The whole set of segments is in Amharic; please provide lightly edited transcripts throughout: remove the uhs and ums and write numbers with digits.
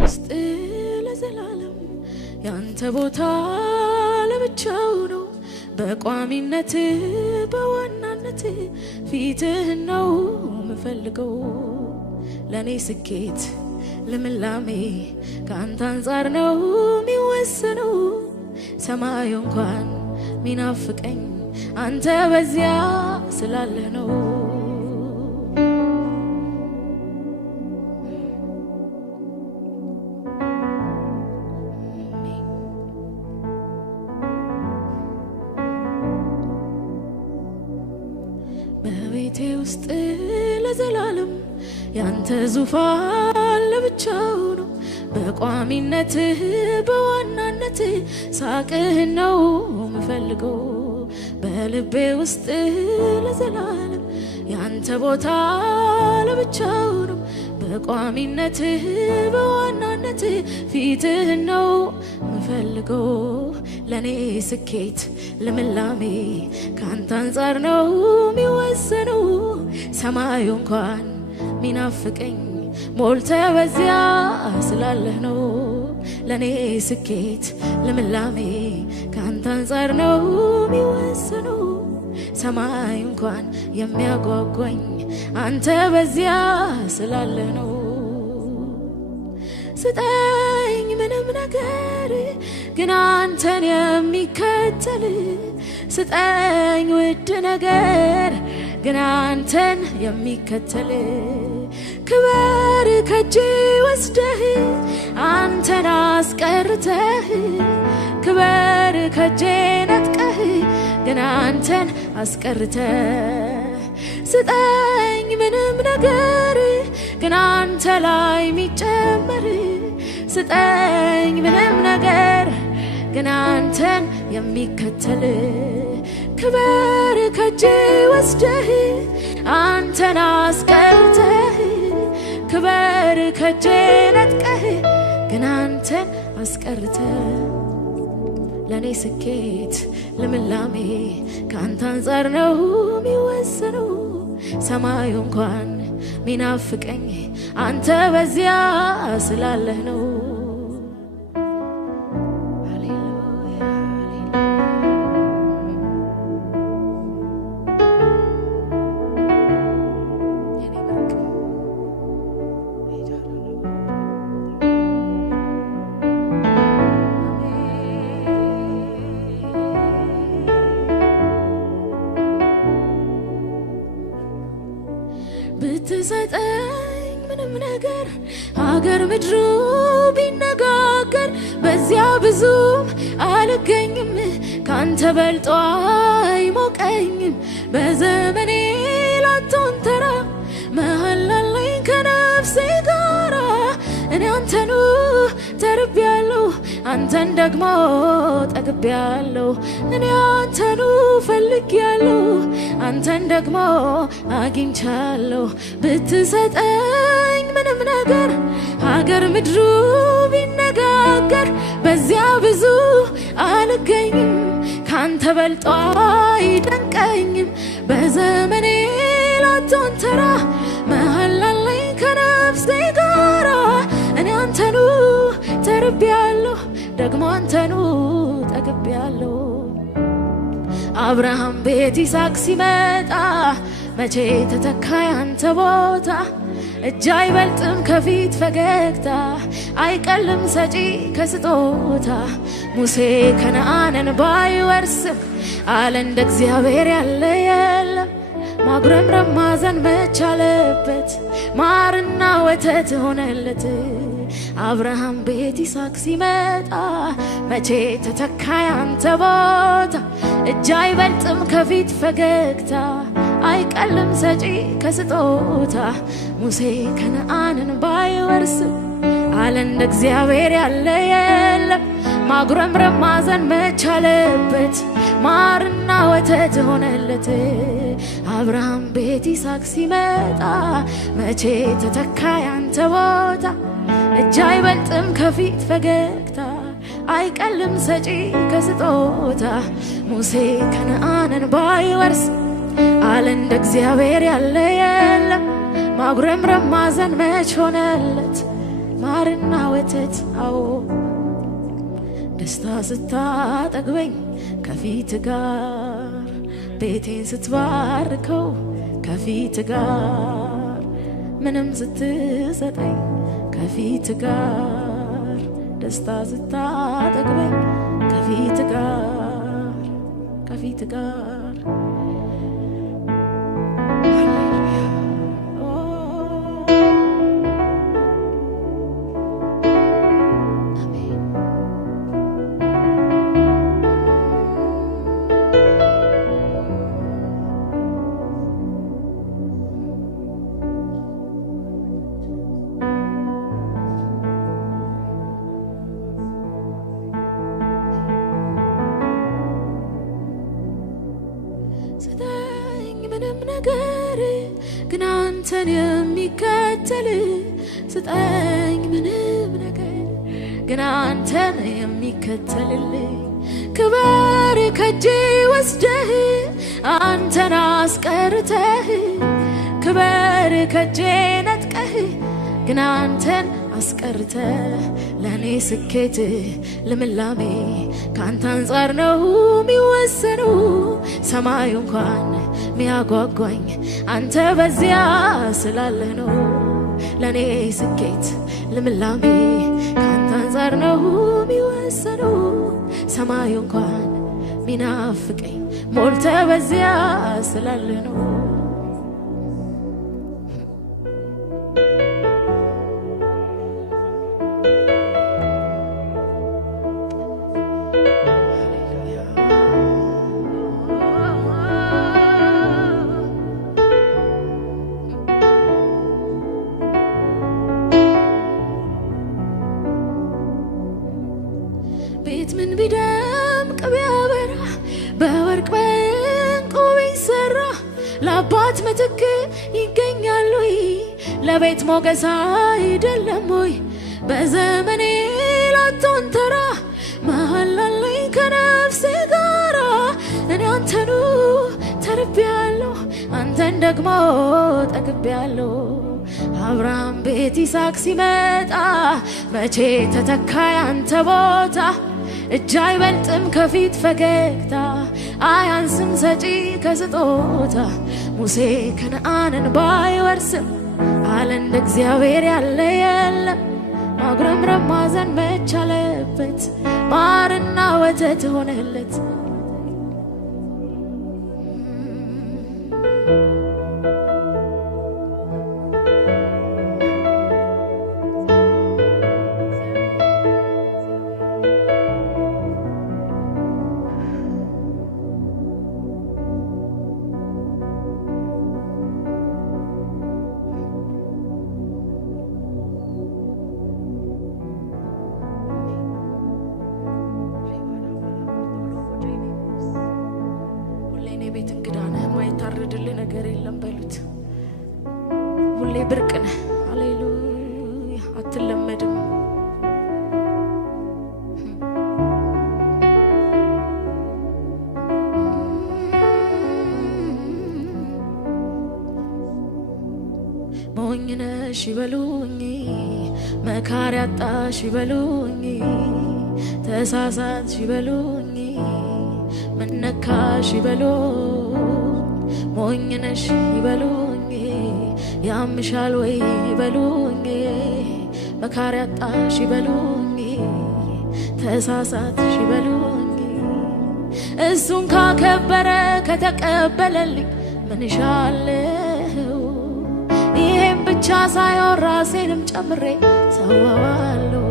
ውስጥ ለዘላለም ያንተ ቦታ ለብቻው ነው በቋሚነት በዋናነት ፊትህ ነው ምፈልገው ለኔ ስኬት ለምላሜ ካንተ አንፃር ነው ሚወሰነው ሰማዩ እንኳን ሚናፍቀኝ አንተ በዚያ ስላለህ ነው በቤቴ ውስጥ ለዘላለም ያንተ ዙፋን ለብቻው ነው በቋሚነት በዋናነት ሳቅህ ነው ምፈልገው በልቤ ውስጥ ለዘላለም ያንተ ቦታ ለብቻው ነው በቋሚነት በዋናነት ፊትህ ነው ምፈልገው ለኔ ስኬት ለምላሜ ካንተ አንፃር ነው ሚወሰነው ሰማዩ እንኳን ሚናፍቀኝ ሞልተ በዚያ ስላለህ ነው ለኔ ስኬት ለምላሜ ካንተ አንፃር ነው ሚወሰነው ሰማዩ እንኳን የሚያጓጓኝ አንተ በዚያ ስላለህ ነው ስጠኝ ምንም ነገር ግን አንተን የሚከተል ስጠኝ ውድ ነገር ግን አንተን የሚከተል ክብር ከጄ ወስደህ አንተን አስቀርተህ ክብር ከጄ ነጥቀህ ግን አንተን አስቀርተህ ስጠኝ ምንም ነገር ግን አንተ ላይ ሚጨመር ስጠኝ ምንም ነገር ግን አንተን የሚከተል ክብር ከጄ ወስደህ አንተን አስቀርተህ ክብር ከጄ ነጥቀህ ግን አንተን አስቀርተህ ለኔ ስኬት ለምላሜ ካንተ አንፃር ነው ሚወሰነው ሰማዩ እንኳን ሚናፍቀኝ አንተ በዚያ ስላለህ ነው ብትሰጠኝ ምንም ነገር ሀገር ምድሩ ቢነጋገር በዚያ ብዙም አልገኝም ካንተ በልጦ አይሞቀኝም በዘመኔ ላቶን ተራ መሐላለኝ ከነፍሴ ጋራ እኔ አንተኑ ተርቤያለሁ አንተን ደግሞ ጠግቤያለሁ እኔ አንተኑ ፈልጌያለሁ አንተን ደግሞ አግኝቻለሁ ብትሰጠኝ ምንም ነገር ሀገር ምድሩ ቢነጋገር በዚያ ብዙ አልገኝም ካንተ በልጦ አይደንቀኝም በዘመኔ ላቶን ተራ መሐላለኝ ከነፍሴ ጋራ እኔ አንተኑ ተርቤያለሁ ደግሞ አንተኑ ጠግቤያለሁ አብርሃም ቤት ይስሐቅ ሲመጣ መቼ ተተካ ያንተ ቦታ እጅ አይበልጥም ከፊት ፈገግታ አይቀልም ሰጪ ከስጦታ ሙሴ ከነዓንን ባይወርስም አለ እንደ እግዚአብሔር ያለ የለም ማጉረምረም ማዘን መቻለበት ማርና ወተት ሆነለት አብርሃም ቤት ይስሐቅ ሲመጣ መቼ ተተካ ያንተ ቦታ እጅ አይበልጥም ከፊት ፈገግታ አይቀልም ሰጪ ከስጦታ ሙሴ ከነዓንን ባይወርስም አለ እንደ እግዚአብሔር ያለ የለም ማጉረምረም ማዘን መቻለበት ማርና ወተት ሆነለት አብርሃም ቤት ይስሐቅ ሲመጣ መቼ ተተካ ያንተ ቦታ እጅ አይበልጥም ከፊት ፈገግታ አይቀልም ሰጪ ከስጦታ ሙሴ ከነዓንን ባይወርስ አለ እንደ እግዚአብሔር ያለ የለም ማጉረምረም ማዘን መች ሆነለት ማርና ወተት አዎ ደስታ ስታጠግበኝ ከፊት ጋር ቤቴን ስትባርከው ከፊት ጋር ምንም ስትሰጠኝ ከፊት ጋር ደስታ ስታጠግበኝ ከፊት ጋር ምንም ነገር ግን አንተን የሚከተል ስጠኝ ምንም ነገር ግን አንተን የሚከተልልኝ ክብር ከጄ ወስደህ አንተን አስቀርተህ ክብር ከጄ ነጥቀህ ግን አንተን አስቀርተህ ለኔ ስኬት ልምላሜ ካንተ አንፃር ነው የሚወሰነው ሰማዩ እንኳን ሚያጓጓኝ አንተ በዚያ ስላለህ ነው ለኔ ስኬት ልምላሜ ካንተ አንፃር ነው የሚወሰነው ሰማዩ እንኳን ሚናፍቀኝ ሞልተ በዚያ ስላለህ ነው ቤት ምን ቢደምቅ ቢያበራ በወርቅ በዕንቁ ቢሰራ ለአባት ምትክ ይገኛል ወይ ለቤት ሞገስ አይደለም ወይ በዘመኔ ላቶን ተራ መሃል አለኝ ከነፍሴ ጋራ እኔ አንተኑ ተርቤያለሁ አንተን ደግሞ ጠግቤያለሁ አብርሃም ቤት ይስሐቅ ሲመጣ መቼ ተተካ ያንተ ቦታ እጅ አይበልጥም ከፊት ፈገግታ አያንስም ሰጪ ከስጦታ ሙሴ ከነዓንን ባይወርስም አለ እንደ እግዚአብሔር ያለ የለም ማጉረምረም ማዘን መቻለበት ማርና ወተት ሆነለት ቤት እንግዳ ነህ ማይታረድልህ ነገር የለም በሉት ሁሌ ብርቅ ነህ ሃሌሉያ አትለመድም ሞኝ ነሽ ይበሉኝ መካሪ አጣሽ ይበሉኝ ተሳሳትሽ ይበሉኝ ምነካሽ ይበሉኝ ሞኝ ነሽ ይበሉኝ ያምሻል ወይ ይበሉኝ መካሪ አጣሽ ይበሉኝ ተሳሳትሽ ይበሉኝ እሱን ካከበረ ከተቀበለልኝ ምን ይሻለው ይሄን ብቻ ሳይሆን ራሴንም ጨምሬ ሰዋዋለሁ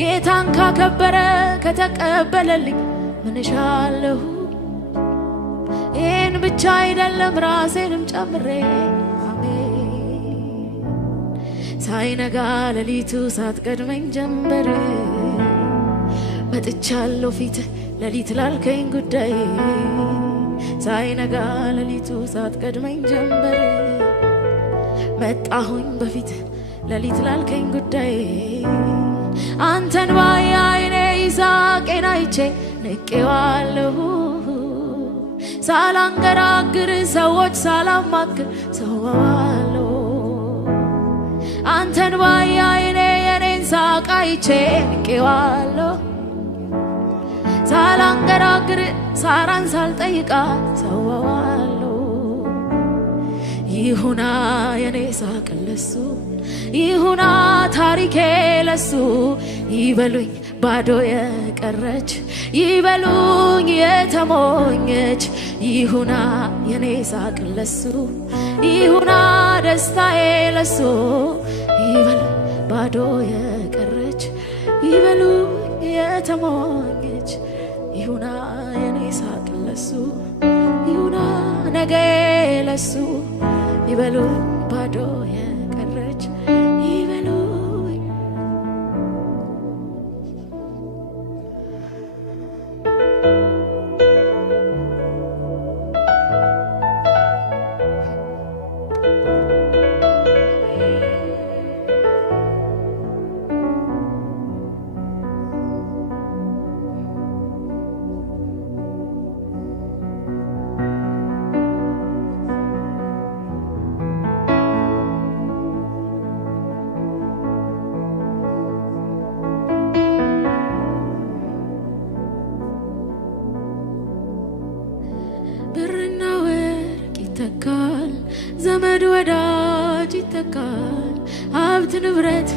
ጌታን ካከበረ ከተቀበለልኝ ምን ይሻለው ይሄን ብቻ አይደለም ራሴንም ጨምሬ አሜን ሳይነጋ ሌሊቱ ሳትቀድመኝ ጀንበር መጥቻለሁ ፊት ሌሊት ላልከኝ ጉዳይ ሳይነጋ ሌሊቱ ሳትቀድመኝ ጀንበር መጣሁኝ በፊት ሌሊት ላልከኝ ጉዳይ አንተን ባያይኔ ይስሐቄን አይቼ ንቄዋለሁ ሳላንገራግር ሰዎች ሳላማክር ሰዋዋለሁ አንተን ባያይኔ የኔን ሳቃይቼ ንቄዋለሁ ሳላንገራግር ሳራን ሳልጠይቃት ሰዋዋለሁ ይሁና የኔ ሳቅ ለሱ ይሁና ታሪኬ ለሱ ይበሉኝ ባዶ የቀረች ይበሉኝ የተሞኘች ይሁና የኔ ሳቅ ለሱ ይሁና ደስታዬ ለሱ ይበሉኝ ባዶ የቀረች ይበሉኝ የተሞኘች ይሁና የኔ ሳቅ ለሱ ይሁና ነገ ለሱ ይበሉኝ ባዶ የቀረች ይበሉኝ ብርና ወርቅ ይተካል ዘመድ ወዳጅ ይተካል ሀብት ንብረት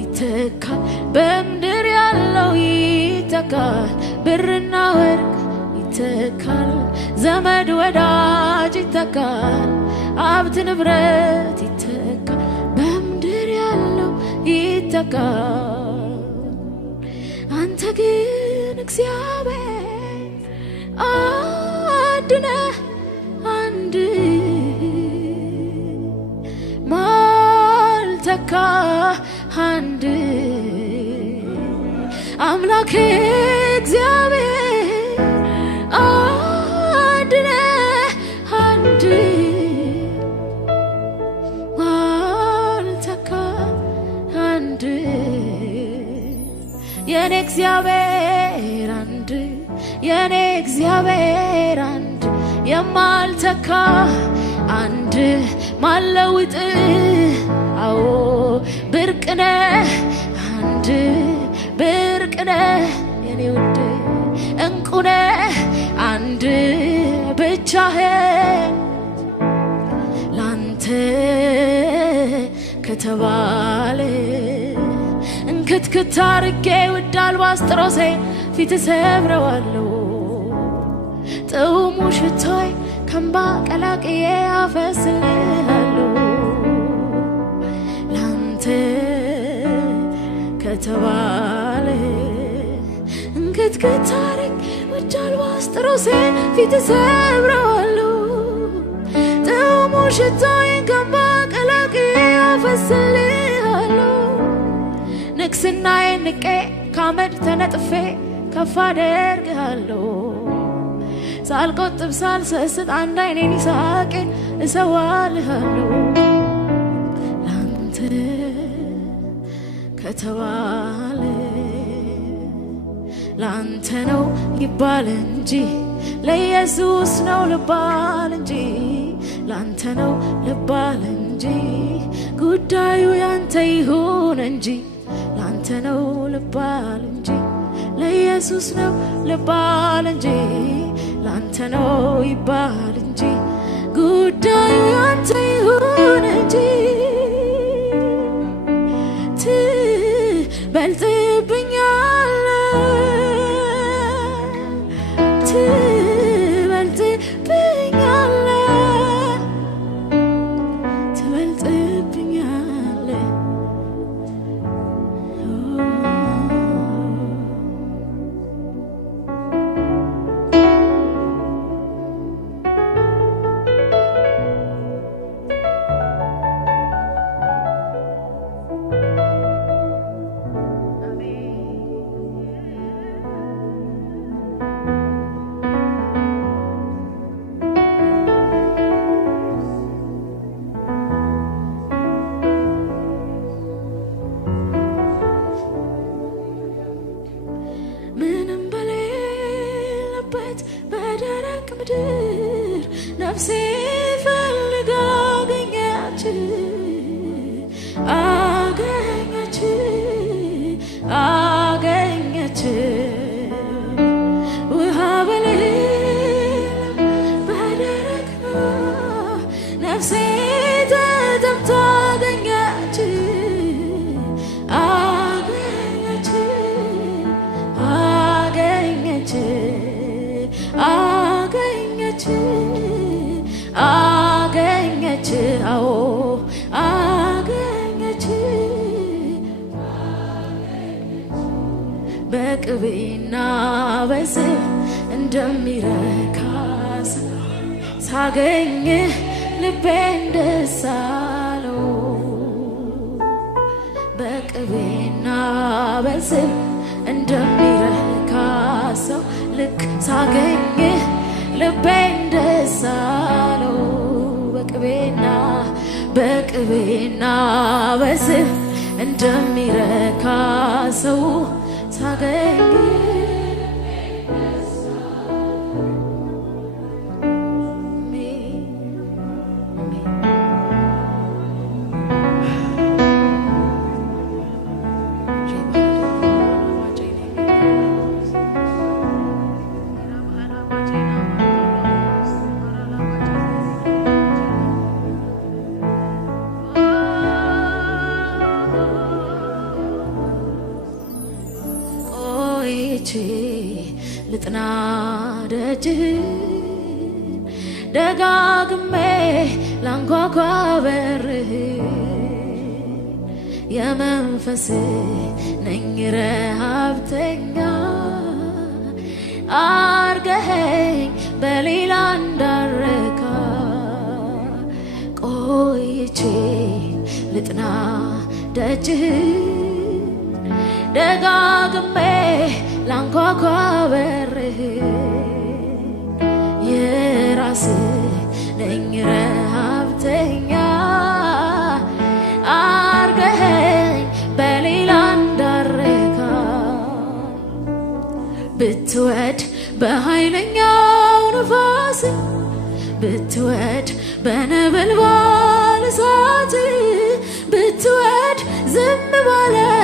ይተካል በምድር ያለው ይተካል ብርና ወርቅ ይተካል ዘመድ ወዳጅ ይተካል ሀብት ንብረት ይተካል በምድር ያለው ይተካል አንተ ግን እግዚአብሔር አድነ አንድ ማልተካ አንድ አምላክ እግዚአብሔር አድነ አንድ ማልተካ አንድ የኔ እግዚአብሔር አንድ የኔ እግዚአብሔር አንድ የማልተካ አንድ ማለውጥ አዎ ብርቅነ አንድ ብርቅነ የኔ ውድ እንቁነ አንድ ብቻህን ላንተ ከተባለ እንክትክት አርጌ ውድ አልባስጥሮሴ ፊት ሰብረዋለሁ ጥዑሙ ሽቶይ ከንባ ቀላቅዬ አፈስልሃለሁ ላንተ ከተባለ እንክትክት አርጌ ውድ አልባስጥሮሴ ፊት ሰብረዋለሁ ጥዑሙ ሽቶይ ከንባ ቀላቅዬ አፈስልሃለሁ ንግስናዬን ንቄ ካመድ ተነጥፌ ከፍ አደርግሃለሁ ሳልቆጥብ ሳልሰስት አንድ አይኔን ይሳቄን እሰዋልሃለሁ ላንተ ከተባለ ላንተ ነው ይባል እንጂ ለኢየሱስ ነው ልባል እንጂ ላንተ ነው ልባል እንጂ ጉዳዩ ያንተ ይሁን እንጂ ላንተ ነው ልባል እንጂ ለኢየሱስ ነው ልባል እንጂ ላንተ ነው ይባል እንጂ ጉዳዩ ያንተ ይሁን እንጂ ነፍሴ ፈልጋ አገኘች አዎ አገኘች በቅቤና በዝብ እንደሚረካ ሳገኝ ልቤን ደስ አለው በቅቤና በዝብ እንደሚረካ ሰው ልክ ሳገኝ ልቤን ደስ አለው በቅቤና በዝብ እንደሚረካ ሰው ሳገኝ ልጥና ደጅህ ደጋግሜ ላንኳኳ በርህ የመንፈስ ነኝ ረሃብተኛ አርገኸኝ በሌላ እንዳረካ ቆይቼ ልጥና ደጅህ ደጋግሜ ላንኳኳ በርህ የራስህ ነኝ ረሃብተኛ አርገኸኝ በሌላ እንዳረካ ብትወድ በኃይለኛው ነፋስ ብትወድ በነበልባል እሳት ብትወድ ዝም ባለው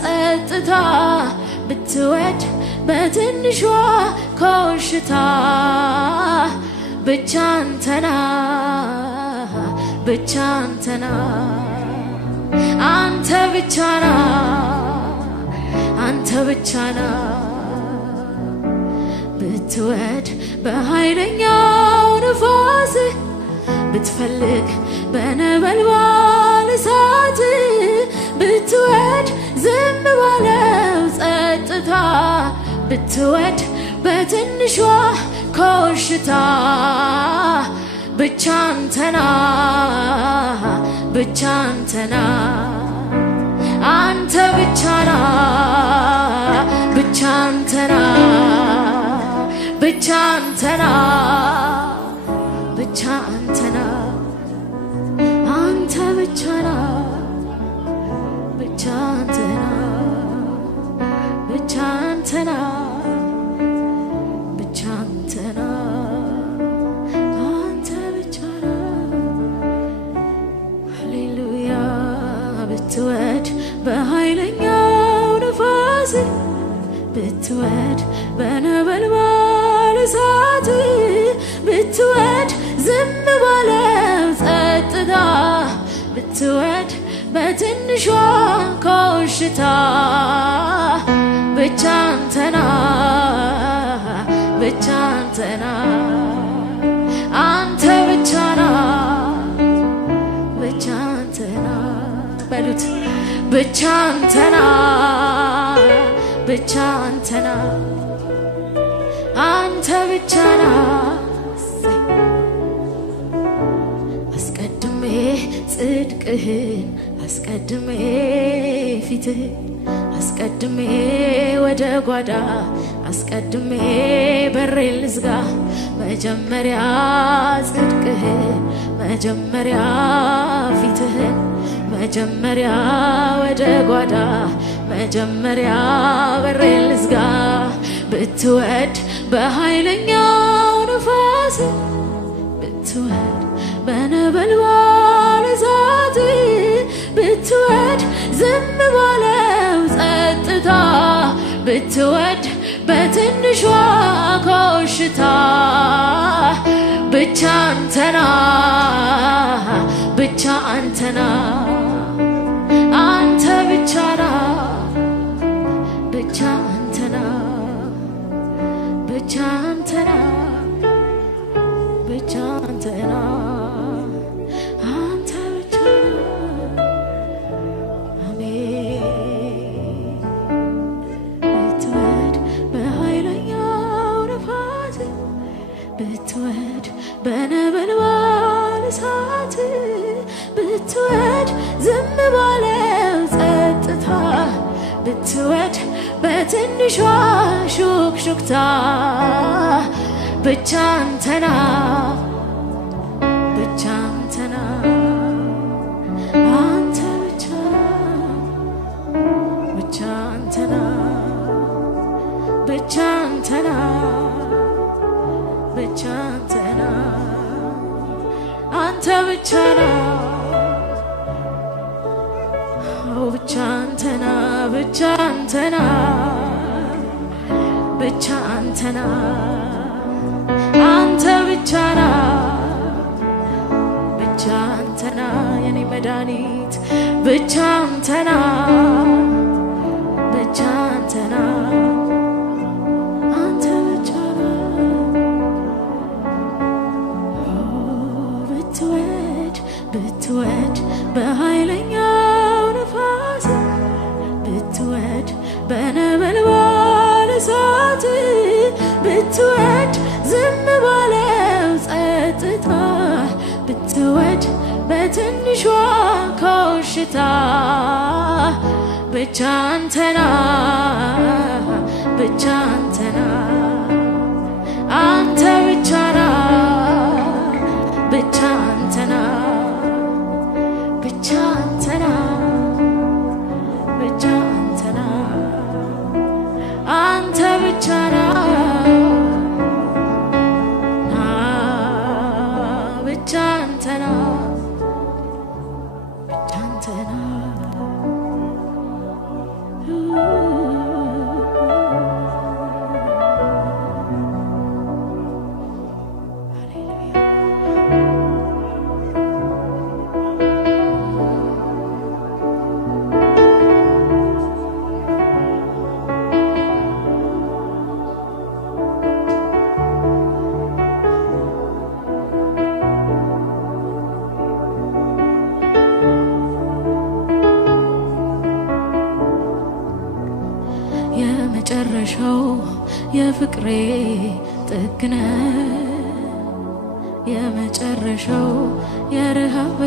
ጸጥታ ብትወድ በትንሿ ኮሽታ ብቻ አንተና አንተ ብቻና ብትወድ በኃይለኛው ነፋስ ብትፈልግ በነበልባል እሳት ብትወድ ዝም ባለው ጸጥታ ብትወድ በትንሿ ኮሽታ ብቻ አንተና አንተ ብቻና አንተ ብቻና ሃሌሉያ ብትወድ በኃይለኛው ነፋስ ብትወድ በነበልባል እሳት ብትወድ ዝም ባለው ጸጥታ ብትወድ በትንሿ ኮሽታ ብቻ አንተና አንተ ብቻና በሉት ብቻ አንተና አንተ ብቻና አስቀድሜ ጽድቅህን አስቀድሜ ፊትህን አስቀድሜ ወደ ጓዳ አስቀድሜ በሬን ልዝጋ መጀመሪያ ጽድቅህን መጀመሪያ ፊትህን መጀመሪያ ወደ ጓዳ መጀመሪያ በሬን ልዝጋ ብትወድ በኃይለኛው ነፋስ ብትወድ በነበልባል እሳት ብትወድ ዝም ባለው ጸጥታ ብትወድ በትንሿ ኮሽታ ብቻ አንተና አንተ ብቻና አንተ በነበልባል እሳት ብትወድ ዝም ባለው ጸጥታ ብትወድ በትንሿ ሹክሹክታ ብቻ አንተና ብቻ አንተና አንተ ብቻ ብቻ አንተና ብቻ አንተና ብቻ አንተና አንተ ብቻ ነው ብቻ አንተና ብቻ አንተና ብቻ አንተና አንተ ብቻ ነው ብቻ አንተና የኔ መድኃኒት ብቻ አንተና ብቻ አንተና አንተ ብቻ ነው ብትወድ ብትወድ በኃይለኛው ነፋስ ብትወድ በነበልባል እሳት ብትወድ ዝም ባለው ጸጥታ ብትወድ በትንሿ ኮሽታ ብቻ አንተና ብቻ አንተና አንተ ብቻ ነው ብቻ አንተና ብቻ አንተና ብቻ አንተና አንተ ብቻ ነው ብቻ አንተና ብቻ አንተና የመጨረሻው የፍቅሬ ጥግነ የመጨረሻው የረሃቤ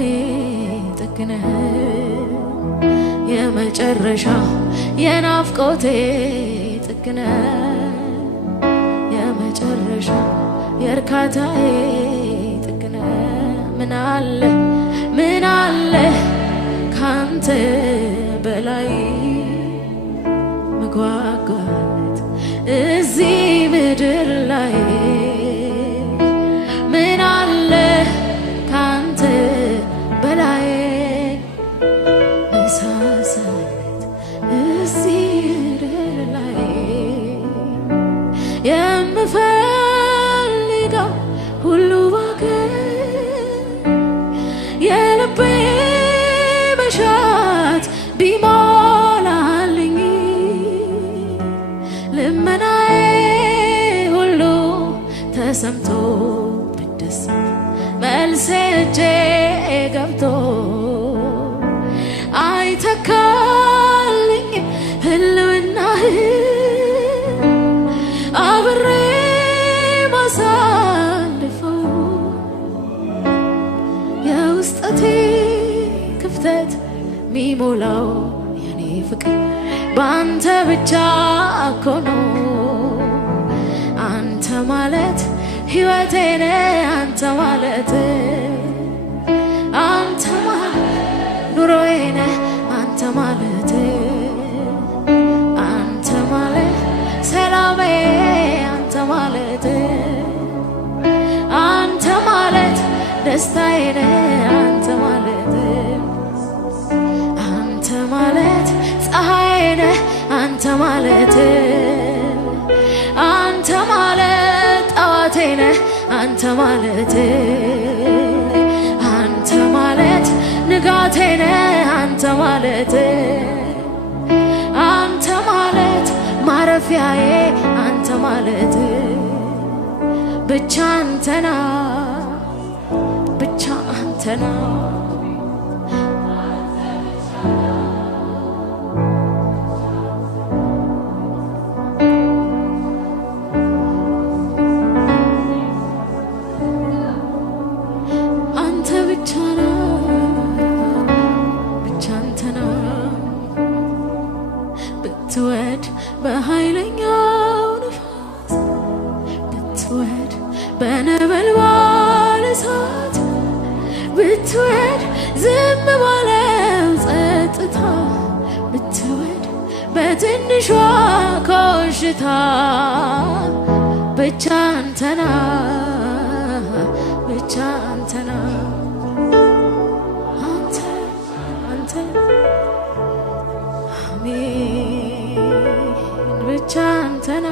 ጥግነ የመጨረሻው የናፍቆቴ ጥግነ የመጨረሻው የርካታዬ ጥግነ ምን አለ ካንተ በላይ መጓጓት እዚህ ምድር ላይ ምን አለ ካንተ በላይ መሳሳት እዚህ ምድር ላይ የምፈልገው ሁሉ ባገኝ የልቤ መሻት ቢሞላልኝ ልመናዬ ሁሉ ተሰምቶ ብደሰት መልሴ እጄ ገብቶ አይተካልኝ ህልውናህ አብሬ ማሳልፈው የውስጠቴ ክፍተት ሚሞላው የኔ ፍቅር ባንተ ብቻ እኮ ነው አንተ ማለት ሕይወቴ ነህ አንተ ማለት ኑሮዬ ነህ አንተ ማለት ሰላሜ አንተ ማለት ደስታዬ ነህ አንተ ማለት ፀሐዬ ነህ አንተ ማለት ጠዋቴ ነህ አንተ ማለት ንጋቴ ነህ አንተ ማለት ማረፊያዬ አንተ ማለት ብቻ አንተና ብቻ አንተና ብትወድ ዝም ባለው ጸጥታ ብትወድ በትንሿ ኮሽታ ብቻ አንተና አንተ አሜን ብቻ አንተና